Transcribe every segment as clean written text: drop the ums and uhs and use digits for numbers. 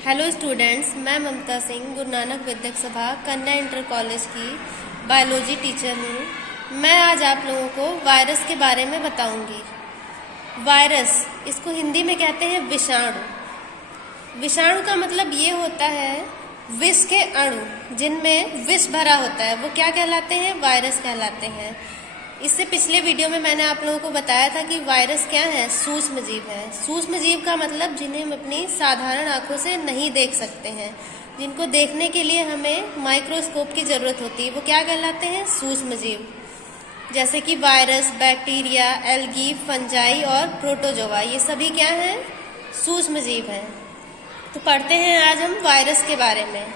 Hello students, मैं ममता सिंह गुरु नानक विद्याक सभा कन्या इंटर कॉलेज की बायोलॉजी टीचर हूँ। मैं आज आप लोगों को वायरस के बारे में बताऊंगी। वायरस, इसको हिंदी में कहते हैं विषाणु। विषाणु का मतलब ये होता है विष के अणु जिनमें विष भरा होता है, वो क्या कहलाते हैं? वायरस कहलाते हैं। इससे पिछले वीडियो में मैंने आप लोगों को बताया था कि वायरस क्या है? सूक्ष्म जीव है। सूक्ष्म जीव का मतलब जिन्हें हम अपनी साधारण आंखों से नहीं देख सकते हैं, जिनको देखने के लिए हमें माइक्रोस्कोप की जरूरत होती है, वो क्या कहलाते हैं? सूक्ष्म जीव। जैसे कि वायरस, बैक्टीरिया, एल्गी, फंजाई और प्रोटोजोआ, ये सभी क्या हैं? सूक्ष्म जीव हैं। तो पढ़ते हैं आज हम वायरस के बारे में।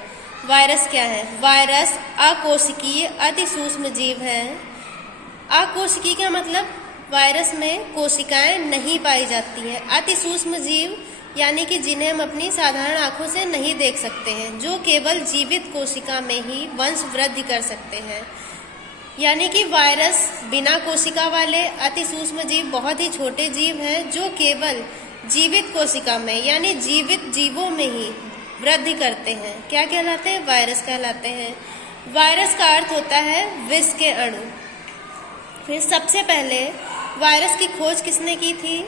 वायरस क्या है? वायरस अकोशिकीय अति सूक्ष्म जीव हैं। अकोशिकीय का मतलब वायरस में कोशिकाएं नहीं पाई जाती हैं। अति सूक्ष्म जीव यानी कि जिन्हें हम अपनी साधारण आंखों से नहीं देख सकते हैं, जो केवल जीवित कोशिका में ही वंश वृद्धि कर सकते हैं। यानी कि वायरस बिना कोशिका वाले अति सूक्ष्म जीव बहुत ही छोटे जीव हैं, जो केवल जीवित कोशिका में यानी जीवित जीवों में ही वृद्धि करते हैं। क्या कहलाते हैं? वायरस कहलाते हैं। वायरस का अर्थ होता है विष के अणु। फिर सबसे पहले वायरस की खोज किसने की थी?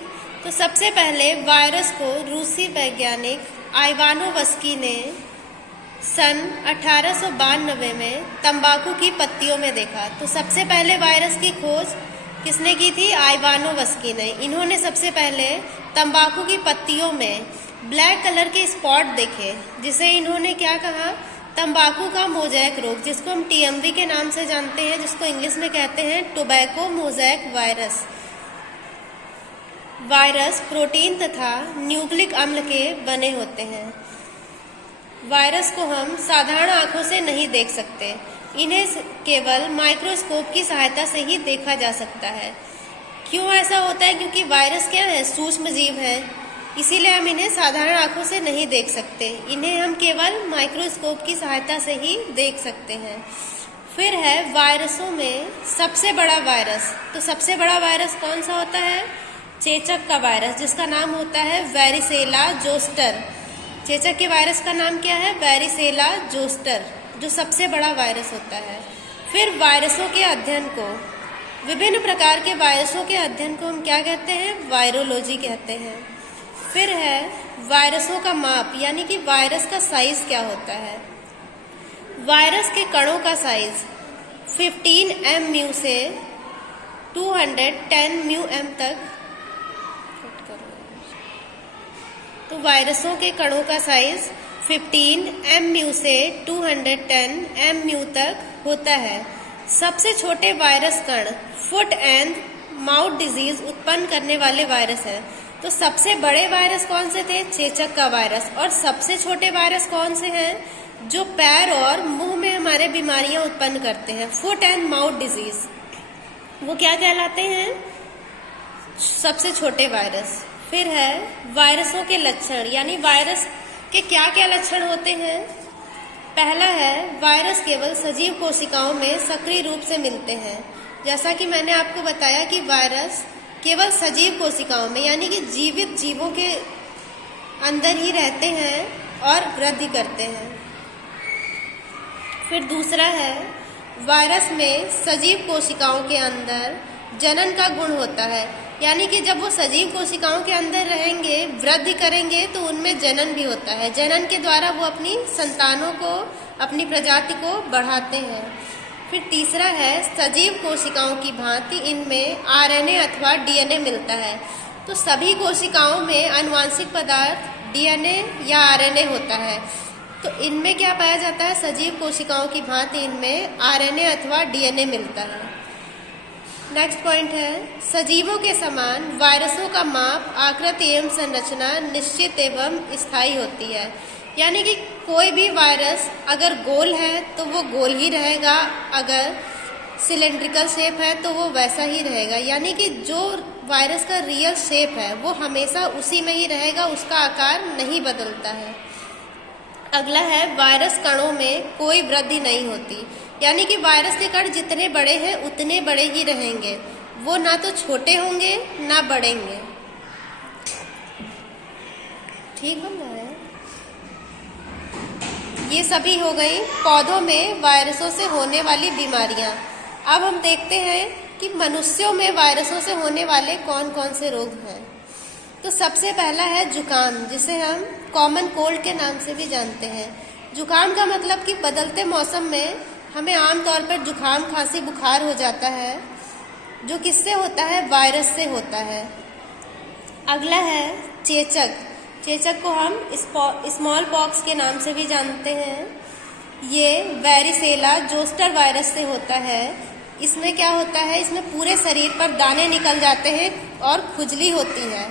तो सबसे पहले वायरस को रूसी वैज्ञानिक आइवानोवस्की ने सन 1892 में तंबाकू की पत्तियों में देखा। तो सबसे पहले वायरस की खोज किसने की थी? आइवानोवस्की ने। इन्होंने सबसे पहले तंबाकू की पत्तियों में ब्लैक कलर के स्पॉट देखे, जिसे इन्होंने क्या कहा? तंबाकू का मोज़ेक रोग, जिसको हम टीएमवी के नाम से जानते हैं, जिसको इंग्लिश में कहते हैं tobacco mosaic virus. Virus protein तथा न्यूक्लिक अम्ल के बने होते हैं। वायरस को हम साधारण आंखों से नहीं देख सकते, इन्हें केवल माइक्रोस्कोप की सहायता से ही देखा जा सकता है। क्यों ऐसा होता है? क्योंकि वायरस क्या है? सूक्ष्म जीव है, इसीलिए हम इन्हें साधारण आंखों से नहीं देख सकते। इन्हें हम केवल माइक्रोस्कोप की सहायता से ही देख सकते हैं। फिर है वायरसों में सबसे बड़ा वायरस। तो सबसे बड़ा वायरस कौन सा होता है? चेचक का वायरस, जिसका नाम होता है वेरिसेला जोस्टर। चेचक के वायरस का नाम क्या है? वेरिसेला जोस्टर, जो सबसे बड़ा वायरस होता है। फिर वायरसों के अध्ययन को, विभिन्न प्रकार के वायरसों के अध्ययन को हम क्या कहते हैं? वायरोलॉजी कहते हैं। फिर है वायरसों का माप, यानी कि वायरस का साइज क्या होता है? वायरस के कणों का साइज 15 म्यू से 210 म्यू तक। तो वायरसों के कणों का साइज 15 म्यू से 210 म्यू तक होता है। सबसे छोटे वायरस कण फुट एंड माउथ डिजीज उत्पन्न करने वाले वायरस हैं। तो सबसे बड़े वायरस कौन से थे? चेचक का वायरस। और सबसे छोटे वायरस कौन से हैं? जो पैर और मुंह में हमारे बीमारियां उत्पन्न करते हैं, फुट एंड माउथ डिजीज, वो क्या कहलाते हैं? सबसे छोटे वायरस। फिर है वायरसों के लक्षण, यानी वायरस के क्या क्या लक्षण होते हैं? पहला है वायरस केवल सजीव कोशिकाओं में सक्रिय रूप से मिलते हैं। जैसा कि मैंने आपको बताया कि वायरस केवल सजीव कोशिकाओं में यानी कि जीवित जीवों के अंदर ही रहते हैं और वृद्धि करते हैं। फिर दूसरा है वायरस में सजीव कोशिकाओं के अंदर जनन का गुण होता है, यानी कि जब वो सजीव कोशिकाओं के अंदर रहेंगे, वृद्धि करेंगे, तो उनमें जनन भी होता है। जनन के द्वारा वो अपनी संतानों को, अपनी प्रजाति को बढ़ाते हैं। फिर तीसरा है सजीव कोशिकाओं की भांति इनमें आरएनए अथवा डीएनए मिलता है। तो सभी कोशिकाओं में आनुवांशिक पदार्थ डीएनए या आरएनए होता है। तो इनमें क्या पाया जाता है? सजीव कोशिकाओं की भांति इनमें आरएनए अथवा डीएनए मिलता है। नेक्स्ट पॉइंट है सजीवों के समान वायरसों का माप, आकृति एवं संरचना निश्चित एवं स्थायी होती है। यानी कि कोई भी वायरस अगर गोल है तो वो गोल ही रहेगा, अगर सिलेंड्रिकल शेप है तो वो वैसा ही रहेगा। यानी कि जो वायरस का रियल शेप है वो हमेशा उसी में ही रहेगा, उसका आकार नहीं बदलता है। अगला है वायरस कणों में कोई वृद्धि नहीं होती, यानी कि वायरस के कण जितने बड़े हैं उतने बड़े ही रहेंगे, वो ना तो छोटे होंगे ना बढ़ेंगे। ठीक बन रहा है? ये सभी हो गई पौधों में वायरसों से होने वाली बीमारियां। अब हम देखते हैं कि मनुष्यों में वायरसों से होने वाले कौन कौन से रोग हैं। तो सबसे पहला है जुकाम, जिसे हम कॉमन कोल्ड के नाम से भी जानते हैं। जुकाम का मतलब कि बदलते मौसम में हमें आमतौर पर जुकाम, खांसी, बुखार हो जाता है, जो किससे होता है? वायरस से होता है। अगला है चेचक। चेचक को हम स्मॉल पॉक्स के नाम से भी जानते हैं। ये वेरिसेला जोस्टर वायरस से होता है। इसमें क्या होता है? इसमें पूरे शरीर पर दाने निकल जाते हैं और खुजली होती है।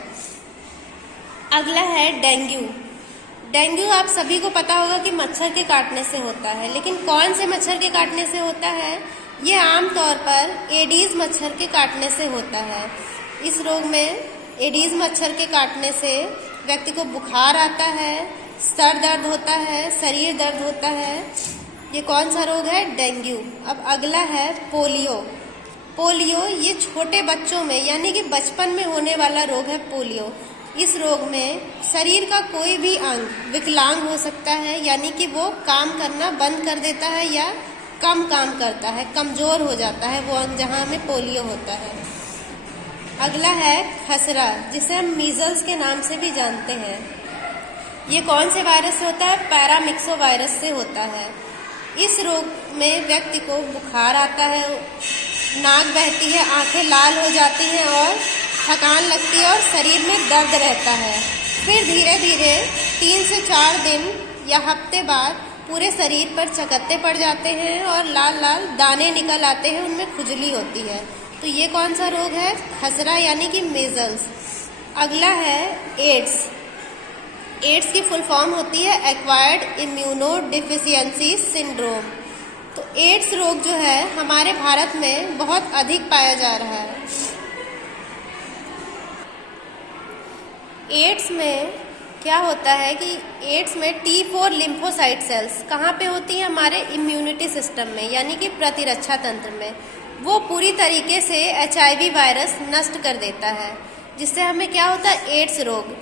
अगला है डेंगू। डेंगू आप सभी को पता होगा कि मच्छर के काटने से होता है, लेकिन कौन से मच्छर के काटने से होता है? ये आमतौर पर एडीज मच्छर के काटने से होता है। इस रोग में एडीज मच्छर के काटने से व्यक्ति को बुखार आता है, सर दर्द होता है, शरीर दर्द होता है। ये कौन सा रोग है? डेंगू। अब अगला है पोलियो। पोलियो ये छोटे बच्चों में यानी कि बचपन में होने वाला रोग है पोलियो। इस रोग में शरीर का कोई भी अंग विकलांग हो सकता है, यानी कि वो काम करना बंद कर देता है या कम काम करता है, कमजोर हो जाता है वो अंग जहाँ में पोलियो होता है। अगला है खसरा, जिसे हम मीजल्स के नाम से भी जानते हैं। ये कौन से वायरस से होता है? पैरामिक्सो वायरस से होता है। इस रोग में व्यक्ति को बुखार आता है, नाक बहती है, आंखें लाल हो जाती हैं और थकान लगती है और शरीर में दर्द रहता है। फिर धीरे धीरे 3 से 4 दिन या हफ्ते बाद पूरे शरीर पर चकत्ते पड़ जाते हैं और लाल लाल दाने निकल आते हैं, उनमें खुजली होती है। तो ये कौन सा रोग है? खसरा यानी कि मीजल्स। अगला है एड्स। एड्स की फुल फॉर्म होती है एक्वायर्ड इम्यूनो डिफिशियंसी सिंड्रोम। तो एड्स रोग जो है हमारे भारत में बहुत अधिक पाया जा रहा है। एड्स में क्या होता है कि एड्स में T4 लिम्फोसाइट सेल्स कहाँ पे होती हैं? हमारे इम्यूनिटी सिस्टम में, यानी कि प्रतिरक्षा तंत्र में। वो पूरी तरीके से HIV वायरस नष्ट कर देता है, जिससे हमें क्या होता है? एड्स रोग।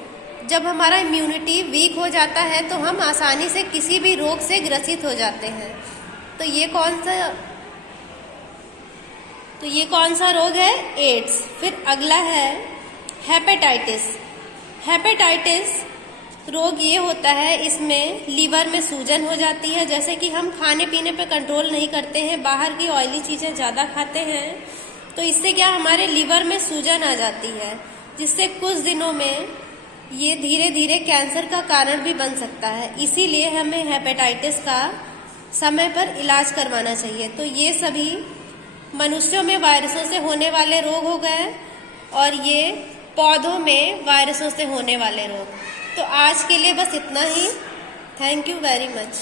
जब हमारा इम्यूनिटी वीक हो जाता है तो हम आसानी से किसी भी रोग से ग्रसित हो जाते हैं। तो ये कौन सा रोग है? एड्स। फिर अगला है हेपेटाइटिस। हेपेटाइटिस रोग ये होता है, इसमें लीवर में सूजन हो जाती है। जैसे कि हम खाने पीने पे कंट्रोल नहीं करते हैं, बाहर की ऑयली चीज़ें ज़्यादा खाते हैं, तो इससे क्या हमारे लीवर में सूजन आ जाती है, जिससे कुछ दिनों में ये धीरे धीरे कैंसर का कारण भी बन सकता है। इसीलिए हमें हेपेटाइटिस का समय पर इलाज करवाना चाहिए। तो ये सभी मनुष्यों में वायरसों से होने वाले रोग हो गए और ये पौधों में वायरसों से होने वाले रोग। तो आज के लिए बस इतना ही। Thank you very much.